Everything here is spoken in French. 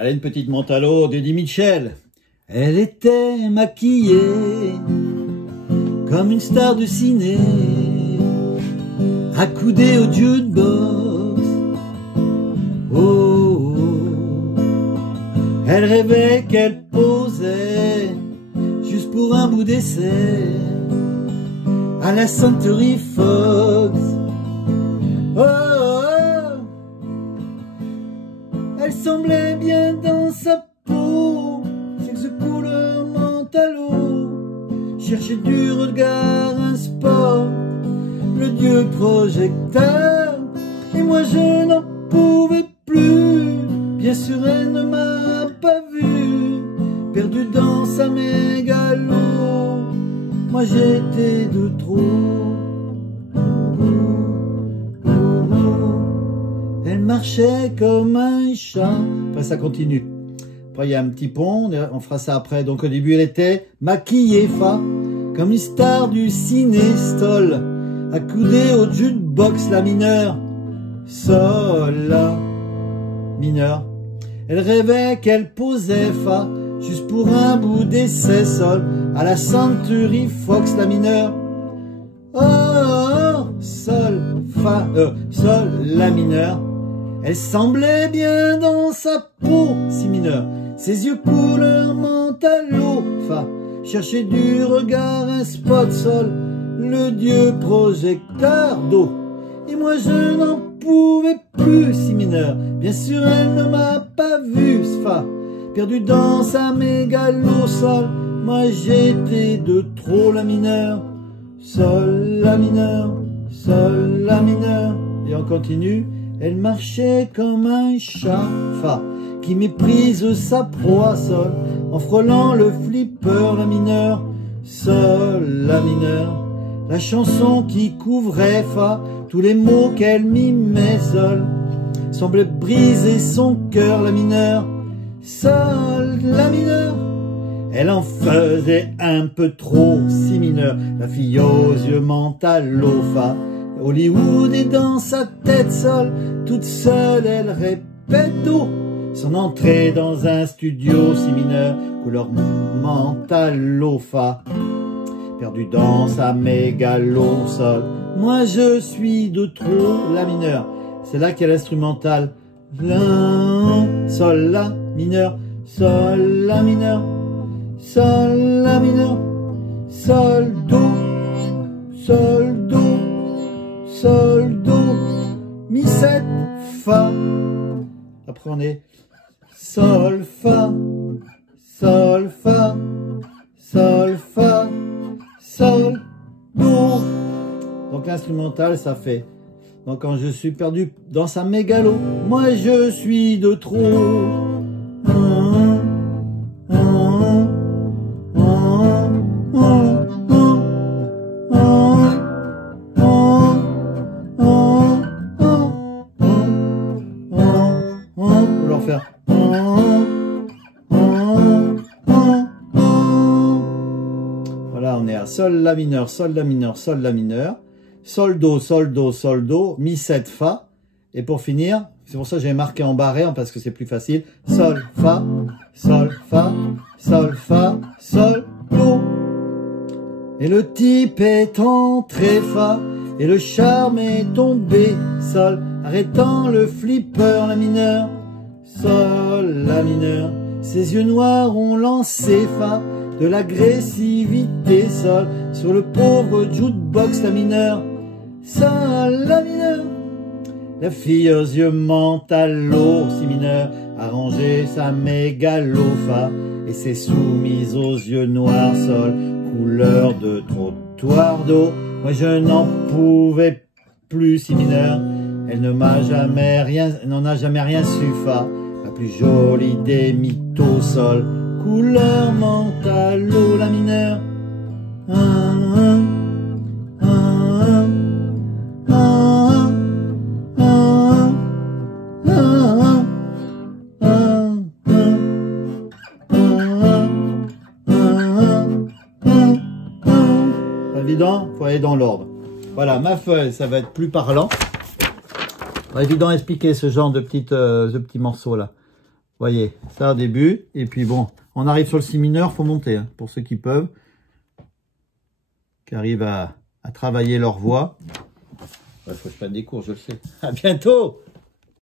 Allez, une petite mentalo d'Eddie Mitchell. Elle était maquillée comme une star de ciné, accoudée au jukebox. Oh, elle rêvait qu'elle posait juste pour un bout d'essai à la Century Fox. Oh, oh, elle semblait bien dans sa peau, sexe couleur mentalo, cherchait du regard un sport, le dieu projecteur, et moi je n'en pouvais plus. Bien sûr elle ne m'a pas vu, perdu dans sa mégalo, moi j'étais de trop. Elle marchait comme un chat. Après ça continue. Après il y a un petit pont, on fera ça après. Donc au début elle était maquillée, fa, comme une star du ciné-stol, accoudée au jukebox, la mineure, sol, la mineur. Elle rêvait qu'elle posait, fa, juste pour un bout d'essai, sol, à la Century Fox, la mineure. Oh, oh, oh, sol, fa, sol, la mineure. Elle semblait bien dans sa peau, si mineur. Ses yeux couleur mentalo, fa, cherchait du regard un spot, sol, le dieu projecteur, do. Et moi je n'en pouvais plus, si mineur. Bien sûr elle ne m'a pas vu, fa, perdu dans sa mégalo, sol, moi j'étais de trop, la mineure, sol, la mineure, sol, la mineure. Et on continue. Elle marchait comme un chat, fa, qui méprise sa proie, sol, en frôlant le flipper, la mineure, sol, la mineure. La chanson qui couvrait, fa, tous les mots qu'elle mimait, sol, semblait briser son cœur, la mineure, sol, la mineure. Elle en faisait un peu trop, si mineur, la fille aux yeux mentalo, fa. Hollywood est dans sa tête, sol, toute seule elle répète oh, son entrée dans un studio, si mineur, couleur mentalo, fa, perdu dans sa mégalo, sol, moi je suis de trop, la mineure. C'est là qu'il y a l'instrumental, la, sol, la, mineur, sol, la, mineur, sol, la, mineur, sol, do, sol, do, sol, do, mi, 7, fa. Après on est sol, fa, sol, fa, sol, fa, sol, do. Donc l'instrumental ça fait. Donc quand je suis perdu dans sa mégalo, moi je suis de trop. Voilà, on est à sol, la mineur, sol, la mineur, sol, la mineur, sol, do, sol, do, sol, do, mi, 7, fa. Et pour finir, c'est pour ça que j'ai marqué en barré, parce que c'est plus facile, sol, fa, sol, fa, sol, fa, sol, do. Et le type est entré, fa, et le charme est tombé, sol, arrêtant le flipper, la mineure, sol, la mineure. Ses yeux noirs ont lancé, fa, de l'agressivité, sol, sur le pauvre jukebox, la mineure, sol, la mineure. La fille aux yeux mentalo, si mineur, a rangé sa mégalo, fa, et s'est soumise aux yeux noirs, sol, couleur de trottoir d'eau. Moi je n'en pouvais plus, si mineur. Elle ne m'a jamais rien, n'en a jamais rien su, fa, la plus jolie des mythos, sol, couleur mentalo, la mineure. Pas évident, faut aller dans l'ordre. Voilà, ma feuille, ça va être plus parlant. Pas évident à expliquer ce genre de petits morceaux là. Voyez, ça au début. Et puis bon, on arrive sur le si mineur, faut monter, hein, pour ceux qui peuvent. Qui arrivent à travailler leur voix. Il faut que je prenne des cours, je le sais. À bientôt!